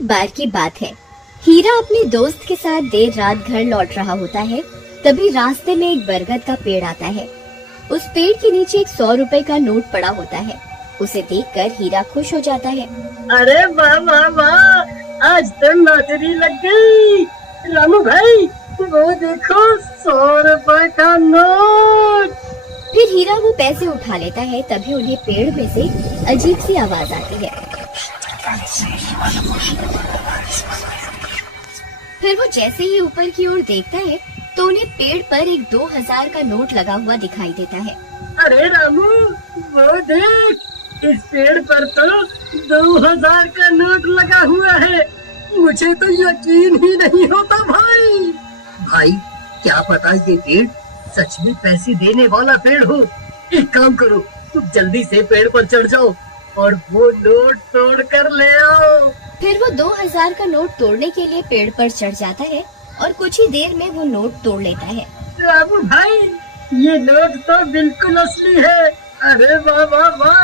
एक बार की बात है। हीरा अपने दोस्त के साथ देर रात घर लौट रहा होता है। तभी रास्ते में एक बरगद का पेड़ आता है। उस पेड़ के नीचे एक 100 रुपए का नोट पड़ा होता है। उसे देखकर हीरा खुश हो जाता है। अरे वाह वाह वाह, आज तो लॉटरी लग गई। रामू भाई वो देखो 100 रुपए का नोट। फिर हीरा वो पैसे उठा लेता है। तभी उन्हें पेड़ में से अजीब सी आवाज आती है। फिर वो जैसे ही ऊपर की ओर देखता है तो उन्हें पेड़ पर एक 2000 का नोट लगा हुआ दिखाई देता है। अरे रामू वो देख, इस पेड़ पर तो 2000 का नोट लगा हुआ है। मुझे तो यकीन ही नहीं होता भाई। भाई क्या पता ये पेड़ सच में पैसे देने वाला पेड़ हो। एक काम करो, तुम जल्दी से पेड़ पर चढ़ जाओ और वो नोट तोड़ कर ले आओ। फिर वो 2000 का नोट तोड़ने के लिए पेड़ पर चढ़ जाता है और कुछ ही देर में वो नोट तोड़ लेता है। रामू भाई ये नोट तो बिल्कुल असली है। अरे वाह वाह वाह,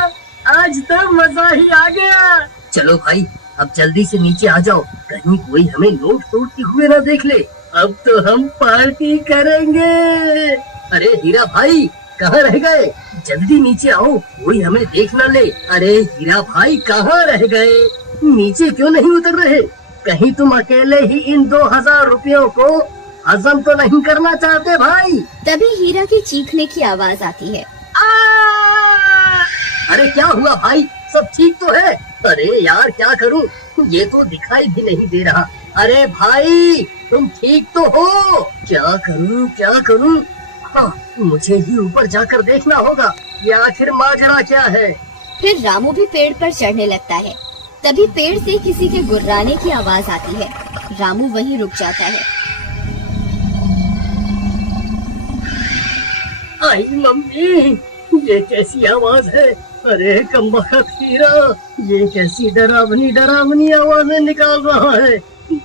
आज तो मजा ही आ गया। चलो भाई अब जल्दी से नीचे आ जाओ, कहीं कोई हमें नोट तोड़ते हुए ना देख ले। अब तो हम पार्टी करेंगे। अरे हीरा भाई कहाँ रह गए? जल्दी नीचे आओ, कोई हमें देख न ले। अरे हीरा भाई कहाँ रह गए? नीचे क्यों नहीं उतर रहे? कहीं तुम अकेले ही इन 2000 रुपयों को हजम तो नहीं करना चाहते भाई? तभी हीरा की चीखने की आवाज आती है। अरे क्या हुआ भाई, सब ठीक तो है? अरे यार क्या करूं, ये तो दिखाई भी नहीं दे रहा। अरे भाई तुम ठीक तो हो? क्या करूं? हाँ, मुझे ही ऊपर जाकर देखना होगा ये आखिर माजरा क्या है। फिर रामू भी पेड़ पर चढ़ने लगता है। तभी पेड़ से किसी के गुर्राने की आवाज आती है। रामू वहीं रुक जाता है। आई मम्मी, ये कैसी आवाज है? अरे कमबख्त हीरा, ये कैसी डरावनी आवाजें निकाल रहा है।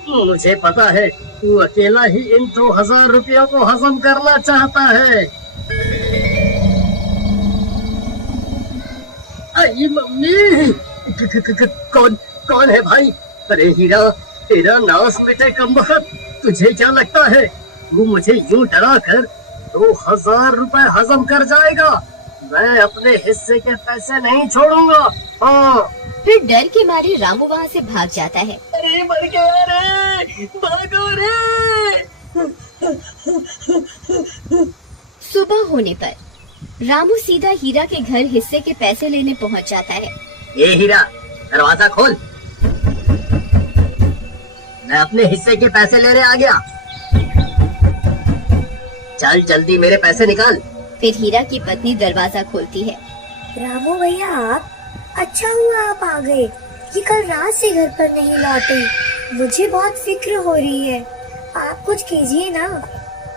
मुझे पता है तू अकेला ही इन 2000 रुपयों को हजम करना चाहता है। आई मम्मी, कौन है भाई? अरे हीरा तेरा नाश मिटे कमबख्त, तुझे क्या लगता है तू मुझे यूं डरा कर 2000 रुपए हजम कर जाएगा? मैं अपने हिस्से के पैसे नहीं छोड़ूंगा। हाँ। फिर डर के मारे रामू वहाँ से भाग जाता है। अरे मर गया रे, भागो रे। सुबह होने पर रामू सीधा हीरा के घर हिस्से के पैसे लेने पहुँच जाता है। ये हीरा दरवाजा खोल, मैं अपने हिस्से के पैसे लेने आ गया। चल जल्दी मेरे पैसे निकाल। फिर हीरा की पत्नी दरवाजा खोलती है। रामू भैया आप, अच्छा हुआ आप आ गए। ये कल रात से घर पर नहीं लौटे, मुझे बहुत फिक्र हो रही है। आप कुछ कीजिए ना।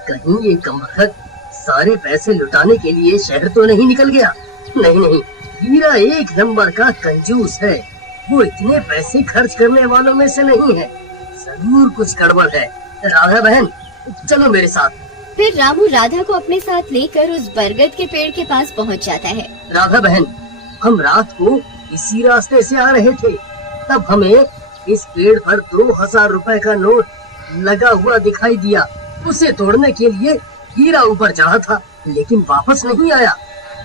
कहीं ये कमबख्त सारे पैसे लुटाने के लिए शहर तो नहीं निकल गया? नहीं, हीरा एक नंबर का कंजूस है। वो इतने पैसे खर्च करने वालों में से नहीं है। जरूर कुछ गड़बड़ है। राधा बहन चलो मेरे साथ। फिर रामू राधा को अपने साथ लेकर उस बरगद के पेड़ के पास पहुंच जाता है। राधा बहन, हम रात को इसी रास्ते से आ रहे थे, तब हमें इस पेड़ पर 2000 रुपए का नोट लगा हुआ दिखाई दिया। उसे तोड़ने के लिए हीरा ऊपर चढ़ा था, लेकिन वापस नहीं आया।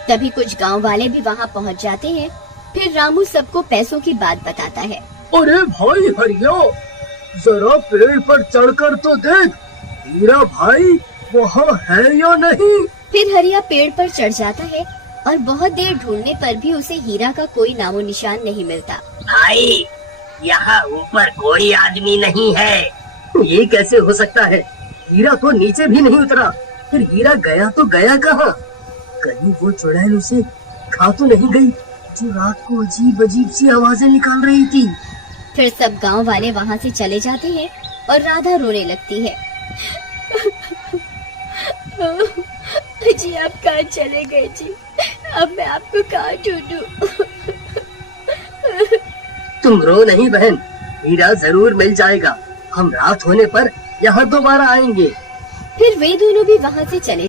तभी कुछ गांव वाले भी वहां पहुंच जाते हैं। फिर रामू सबको पैसों की बात बताता है। अरे भाई हरिया, जरा पेड़ पर चढ़कर तो देख, हीरा भाई वहाँ है या नहीं? फिर हरिया पेड़ पर चढ़ जाता है और बहुत देर ढूंढने पर भी उसे हीरा का कोई नामो निशान नहीं मिलता। भाई यहाँ ऊपर कोई आदमी नहीं है। ये कैसे हो सकता है? हीरा तो नीचे भी नहीं उतरा। फिर हीरा गया तो गया कहाँ? कहीं वो चुड़ैल उसे खा तो नहीं गई जो रात को अजीब सी आवाजें निकाल रही थी? फिर सब गांव वाले वहाँ से चले जाते हैं और राधा रोने लगती है। जी आप कहाँ चले गए जी? अब मैं आपको कहाँ ढूंढूं? तुम रो नहीं बहन, हीरा जरूर मिल जाएगा। हम रात होने पर यहाँ दोबारा आएंगे। फिर वे दोनों भी वहाँ से चले